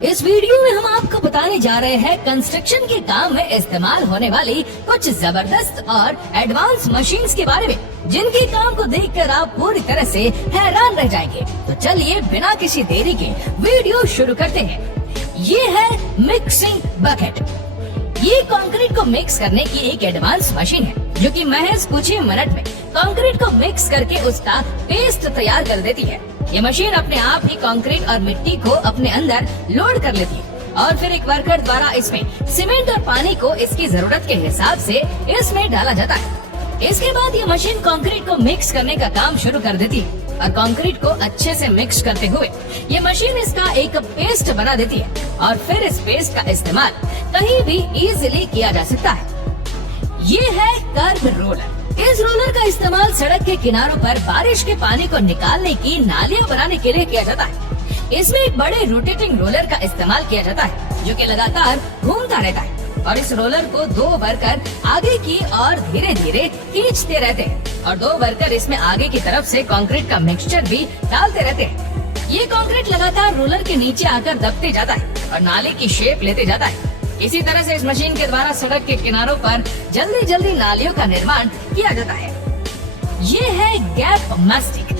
इस वीडियो में हम आपको बताने जा रहे हैं कंस्ट्रक्शन के काम में इस्तेमाल होने वाली कुछ जबरदस्त और एडवांस मशीन्स के बारे में, जिनके काम को देखकर आप पूरी तरह से हैरान रह जाएंगे। तो चलिए बिना किसी देरी के वीडियो शुरू करते हैं। ये है मिक्सिंग बकेट। ये कंक्रीट को मिक्स करने की एक एडवांस मशीन है जो कि महज कुछ ही मिनट में कंक्रीट को मिक्स करके उसका पेस्ट तैयार कर देती है। ये मशीन अपने आप ही कंक्रीट और मिट्टी को अपने अंदर लोड कर लेती है और फिर एक वर्कर द्वारा इसमें सीमेंट और पानी को इसकी जरूरत के हिसाब से इसमें डाला जाता है। इसके बाद ये मशीन कंक्रीट को मिक्स करने का काम शुरू कर देती है और कंक्रीट को अच्छे से मिक्स करते हुए ये मशीन इसका एक पेस्ट बना देती है और फिर इस पेस्ट का इस्तेमाल कहीं भी इजीली किया जा सकता है। ये है कर्ब रोलर। इस रोलर का इस्तेमाल सड़क के किनारों पर बारिश के पानी को निकालने की नालियां बनाने के लिए किया जाता है। इसमें एक बड़े रोटेटिंग रोलर का इस्तेमाल किया जाता है जो कि लगातार घूमता रहता है और इस रोलर को दो वर्कर आगे की और धीरे धीरे खींचते रहते हैं और दो वर्कर इसमें आगे की तरफ से कंक्रीट का मिक्सचर भी डालते रहते हैं। ये कंक्रीट लगातार रोलर के नीचे आकर दबते जाता है और नाले की शेप लेते जाता है। इसी तरह से इस मशीन के द्वारा सड़क के किनारों पर जल्दी जल्दी नालियों का निर्माण किया जाता है। ये है गैप मास्टिक।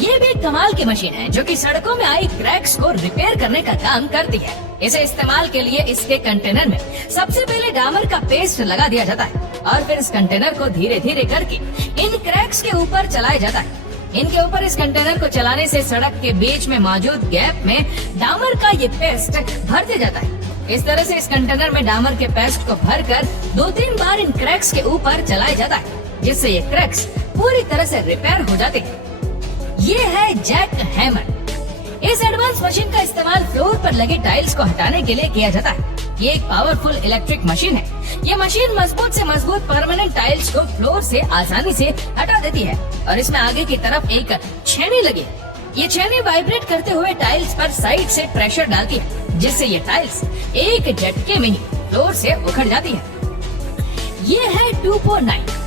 ये भी एक कमाल की मशीन है जो कि सड़कों में आई क्रैक्स को रिपेयर करने का काम करती है। इसे इस्तेमाल के लिए इसके कंटेनर में सबसे पहले डामर का पेस्ट लगा दिया जाता है और फिर इस कंटेनर को धीरे धीरे करके इन क्रैक्स के ऊपर चलाया जाता है। इनके ऊपर इस कंटेनर को चलाने से सड़क के बीच में मौजूद गैप में डामर का ये पेस्ट भरते जाता है। इस तरह से इस कंटेनर में डामर के पेस्ट को भरकर 2-3 बार इन क्रैक्स के ऊपर चलाया जाता है जिससे ये क्रैक्स पूरी तरह से रिपेयर हो जाते हैं। ये है जैक हैमर। इस एडवांस मशीन का इस्तेमाल फ्लोर पर लगे टाइल्स को हटाने के लिए किया जाता है। ये एक पावरफुल इलेक्ट्रिक मशीन है। ये मशीन मजबूत से मजबूत परमानेंट टाइल्स को फ्लोर से आसानी से हटा देती है और इसमें आगे की तरफ एक छेनी लगी है। ये छेनी वाइब्रेट करते हुए टाइल्स पर साइड से प्रेशर डालती है जिससे ये टाइल्स एक झटके में ही फ्लोर से उखड़ जाती है। ये है 249।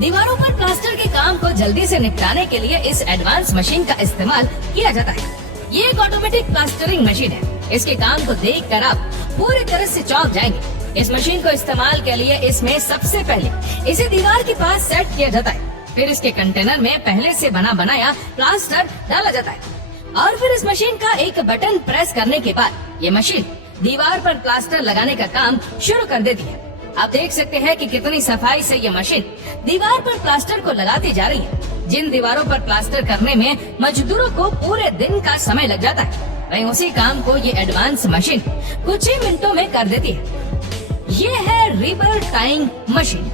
दीवारों पर प्लास्टर के काम को जल्दी से निपटाने के लिए इस एडवांस मशीन का इस्तेमाल किया जाता है। ये एक ऑटोमेटिक प्लास्टरिंग मशीन है। इसके काम को देखकर आप पूरी तरह से चौंक जाएंगे। इस मशीन को इस्तेमाल के लिए इसमें सबसे पहले इसे दीवार के पास सेट किया जाता है, फिर इसके कंटेनर में पहले से बना बनाया प्लास्टर डाला जाता है और फिर इस मशीन का एक बटन प्रेस करने के बाद ये मशीन दीवार पर प्लास्टर लगाने का काम शुरू कर देती है। आप देख सकते हैं कि कितनी सफाई से ये मशीन दीवार पर प्लास्टर को लगाती जा रही है। जिन दीवारों पर प्लास्टर करने में मजदूरों को पूरे दिन का समय लग जाता है, वहीं उसी काम को ये एडवांस मशीन कुछ ही मिनटों में कर देती है। ये है रिबर टाइंग मशीन।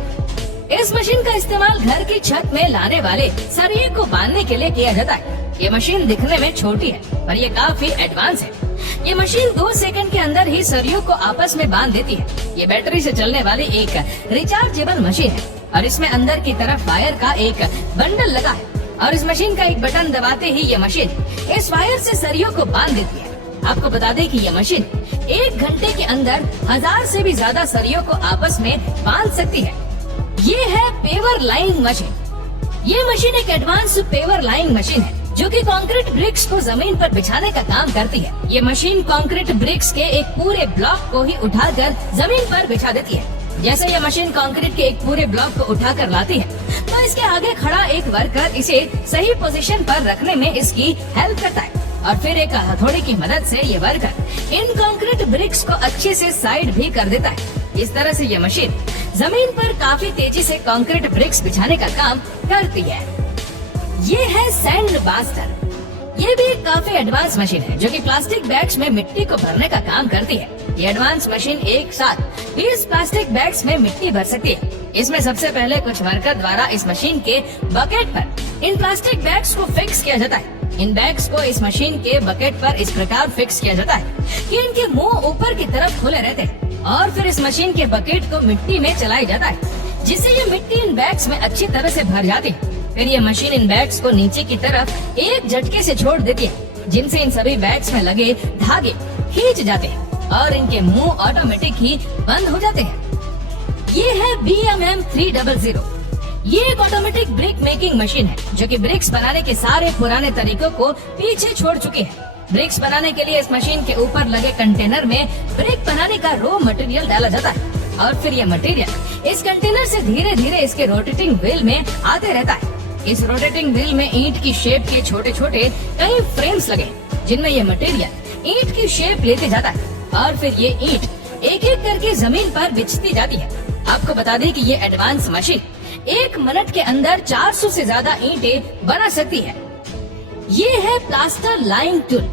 इस मशीन का इस्तेमाल घर की छत में लाने वाले सरिये को बांधने के लिए किया जाता है। ये मशीन दिखने में छोटी है पर ये काफी एडवांस है। ये मशीन 2 सेकंड के अंदर ही सरियों को आपस में बांध देती है। ये बैटरी से चलने वाली एक रिचार्जेबल मशीन है और इसमें अंदर की तरफ वायर का एक बंडल लगा है और इस मशीन का एक बटन दबाते ही ये मशीन इस वायर से सरियों को बांध देती है। आपको बता दें कि ये मशीन 1 घंटे के अंदर 1000 से भी ज्यादा सरियों को आपस में बांध सकती है। ये है पेवर लाइंग मशीन। ये मशीन एक एडवांस पेवर लाइंग मशीन है जो कि कंक्रीट ब्रिक्स को जमीन पर बिछाने का काम करती है। ये मशीन कंक्रीट ब्रिक्स के एक पूरे ब्लॉक को ही उठाकर जमीन पर बिछा देती है। जैसे ये मशीन कंक्रीट के एक पूरे ब्लॉक को उठाकर लाती है तो इसके आगे खड़ा एक वर्कर इसे सही पोजीशन पर रखने में इसकी हेल्प करता है और फिर एक हथौड़े की मदद से ये वर्कर इन कंक्रीट ब्रिक्स को अच्छे से साइड भी कर देता है। इस तरह से ये मशीन जमीन पर काफी तेजी से कंक्रीट ब्रिक्स बिछाने का काम करती है। ये है सैंड बास्टर। ये भी एक काफी एडवांस मशीन है जो कि प्लास्टिक बैग्स में मिट्टी को भरने का काम करती है। ये एडवांस मशीन एक साथ 20 प्लास्टिक बैग्स में मिट्टी भर सकती है। इसमें सबसे पहले कुछ वर्कर द्वारा इस मशीन के बकेट पर इन प्लास्टिक बैग्स को फिक्स किया जाता है। इन बैग्स को इस मशीन के बकेट पर इस प्रकार फिक्स किया जाता है कि इनके मुंह ऊपर की तरफ खुले रहते हैं और फिर इस मशीन के बकेट को मिट्टी में चलाया जाता है जिससे ये मिट्टी इन बैग्स में अच्छी तरह से भर जाती है। फिर ये मशीन इन बैग्स को नीचे की तरफ एक झटके से छोड़ देती है जिनसे इन सभी बैग्स में लगे धागे खींच जाते हैं और इनके मुंह ऑटोमेटिक ही बंद हो जाते हैं। ये है BMM 300। ये एक ऑटोमेटिक ब्रिक मेकिंग मशीन है जो कि ब्रिक्स बनाने के सारे पुराने तरीकों को पीछे छोड़ चुकी है। ब्रिक्स बनाने के लिए इस मशीन के ऊपर लगे कंटेनर में ब्रिक बनाने का रॉ मटेरियल डाला जाता है और फिर यह मटेरियल इस कंटेनर से धीरे धीरे इसके रोटेटिंग व्हील में आते रहता है। इस रोटेटिंग व्हील में ईंट की शेप के छोटे छोटे कई फ्रेम्स लगे जिनमें यह मटेरियल ईंट की शेप लेते जाता है और फिर ये ईंट एक एक करके जमीन पर बिछती जाती है। आपको बता दें कि ये एडवांस मशीन 1 मिनट के अंदर 400 से ज्यादा ईंटें बना सकती है। ये है प्लास्टर लाइंग टूल।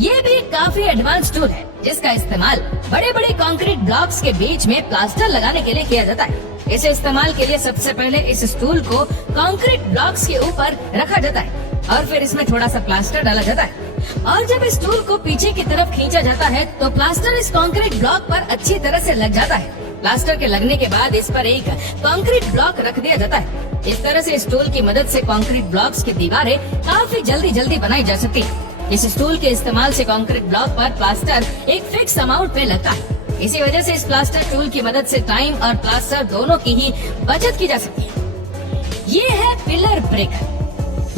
ये भी काफी एडवांस टूल है जिसका इस्तेमाल बड़े बड़े कंक्रीट ब्लॉक्स के बीच में प्लास्टर लगाने के लिए किया जाता है। इसे इस्तेमाल के लिए सबसे पहले इस स्टूल को कंक्रीट ब्लॉक्स के ऊपर रखा जाता है और फिर इसमें थोड़ा सा प्लास्टर डाला जाता है और जब इस टूल को पीछे की तरफ खींचा जाता है तो प्लास्टर इस कंक्रीट ब्लॉक पर अच्छी तरह से लग जाता है। प्लास्टर के लगने के बाद इस पर एक कंक्रीट ब्लॉक रख दिया जाता है। इस तरह से इस टूल की मदद से कंक्रीट ब्लॉक्स की दीवारें काफी जल्दी बनाई जा सकती है। इस टूल के इस्तेमाल से कंक्रीट ब्लॉक पर प्लास्टर एक फिक्स अमाउंट में लगता है। इसी वजह से इस प्लास्टर टूल की मदद से टाइम और प्लास्टर दोनों की ही बचत की जा सकती है। ये है पिलर ब्रेकर।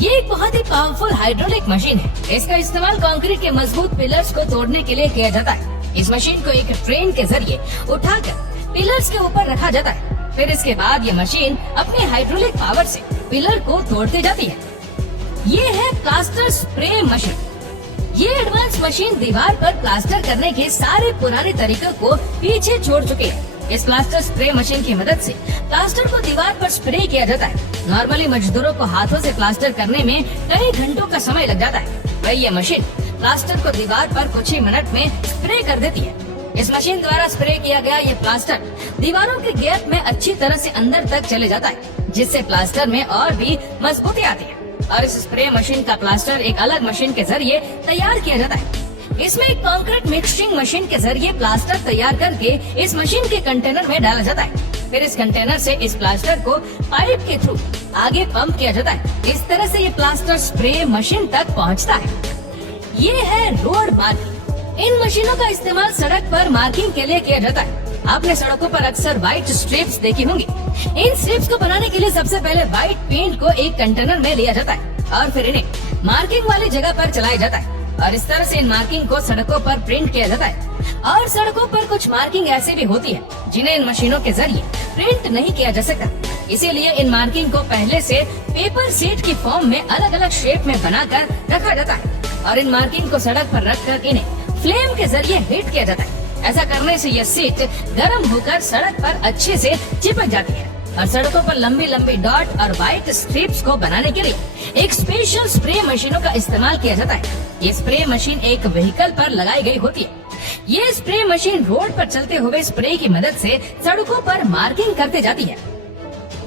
ये एक बहुत ही पावरफुल हाइड्रोलिक मशीन है। इसका इस्तेमाल कंक्रीट के मजबूत पिलर्स को तोड़ने के लिए किया जाता है। इस मशीन को एक ट्रेन के जरिए उठाकर पिलर्स के ऊपर रखा जाता है। फिर इसके बाद ये मशीन अपने हाइड्रोलिक पावर से पिलर को तोड़ते जाती है। ये है प्लास्टर स्प्रे मशीन। ये एडवांस मशीन दीवार पर प्लास्टर करने के सारे पुराने तरीकों को पीछे छोड़ चुके हैं। इस प्लास्टर स्प्रे मशीन की मदद से प्लास्टर को दीवार पर स्प्रे किया जाता है। नॉर्मली मजदूरों को हाथों से प्लास्टर करने में कई घंटों का समय लग जाता है, वही ये मशीन प्लास्टर को दीवार पर कुछ ही मिनट में स्प्रे कर देती है। इस मशीन द्वारा स्प्रे किया गया ये प्लास्टर दीवारों के गैप में अच्छी तरह से अंदर तक चले जाता है, जिससे प्लास्टर में और भी मजबूती आती है। और इस स्प्रे मशीन का प्लास्टर एक अलग मशीन के जरिए तैयार किया जाता है। इसमें एक कंक्रीट मिक्सिंग मशीन के जरिए प्लास्टर तैयार करके इस मशीन के कंटेनर में डाला जाता है। फिर इस कंटेनर से इस प्लास्टर को पाइप के थ्रू आगे पंप किया जाता है। इस तरह से ये प्लास्टर स्प्रे मशीन तक पहुंचता है। ये है रोड मार्किंग। इन मशीनों का इस्तेमाल सड़क पर मार्किंग के लिए किया जाता है। आपने सड़कों पर अक्सर व्हाइट स्ट्रिप्स देखी होंगी। इन स्ट्रिप्स को बनाने के लिए सबसे पहले व्हाइट पेंट को एक कंटेनर में लिया जाता है और फिर इन्हें मार्किंग वाली जगह पर चलाया जाता है और इस तरह से इन मार्किंग को सड़कों पर प्रिंट किया जाता है। और सड़कों पर कुछ मार्किंग ऐसे भी होती है जिन्हें इन मशीनों के जरिए प्रिंट नहीं किया जा सकता। इसीलिए इन मार्किंग को पहले से पेपर सीट की फॉर्म में अलग अलग शेप में बनाकर रखा जाता है और इन मार्किंग को सड़क पर रखकर इन्हें फ्लेम के जरिए हीट किया जाता है। ऐसा करने से यह सीट गर्म होकर सड़क पर अच्छे से चिपक जाती है और सड़कों पर लंबी लंबी डॉट और व्हाइट स्ट्रिप्स को बनाने के लिए एक स्पेशल स्प्रे मशीनों का इस्तेमाल किया जाता है। ये स्प्रे मशीन एक व्हीकल पर लगाई गई होती है। ये स्प्रे मशीन रोड पर चलते हुए स्प्रे की मदद से सड़कों पर मार्किंग करते जाती है।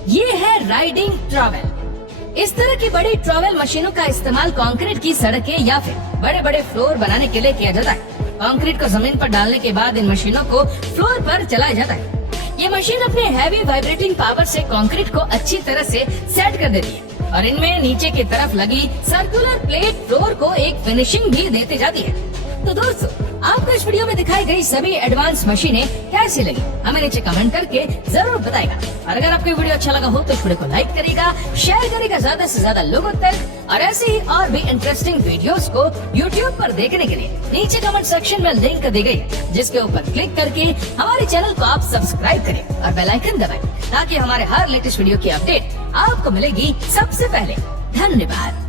ये है राइडिंग ट्रॉवेल। इस तरह की बड़ी ट्रॉवेल मशीनों का इस्तेमाल कंक्रीट की सड़कें या फिर बड़े बड़े फ्लोर बनाने के लिए किया जाता है। कंक्रीट को जमीन पर डालने के बाद इन मशीनों को फ्लोर पर चलाया जाता है। ये मशीन अपने हैवी वाइब्रेटिंग पावर से कंक्रीट को अच्छी तरह से सेट कर देती है और इनमें नीचे की तरफ लगी सर्कुलर प्लेट फ्लोर को एक फिनिशिंग भी देती जाती है। तो दोस्तों, आपको इस वीडियो में दिखाई गई सभी एडवांस मशीनें कैसी लगी हमें नीचे कमेंट करके जरूर बताएगा। और अगर आपको वीडियो अच्छा लगा हो तो इस वीडियो को लाइक करेगा, शेयर करेगा ज्यादा से ज्यादा लोगों तक। और ऐसे ही और भी इंटरेस्टिंग वीडियोस को YouTube पर देखने के लिए नीचे कमेंट सेक्शन में लिंक दी गई है, जिसके ऊपर क्लिक करके हमारे चैनल को आप सब्सक्राइब करें और बेल आइकन दबाएं ताकि हमारे हर लेटेस्ट वीडियो की अपडेट आपको मिलेगी सबसे पहले। धन्यवाद।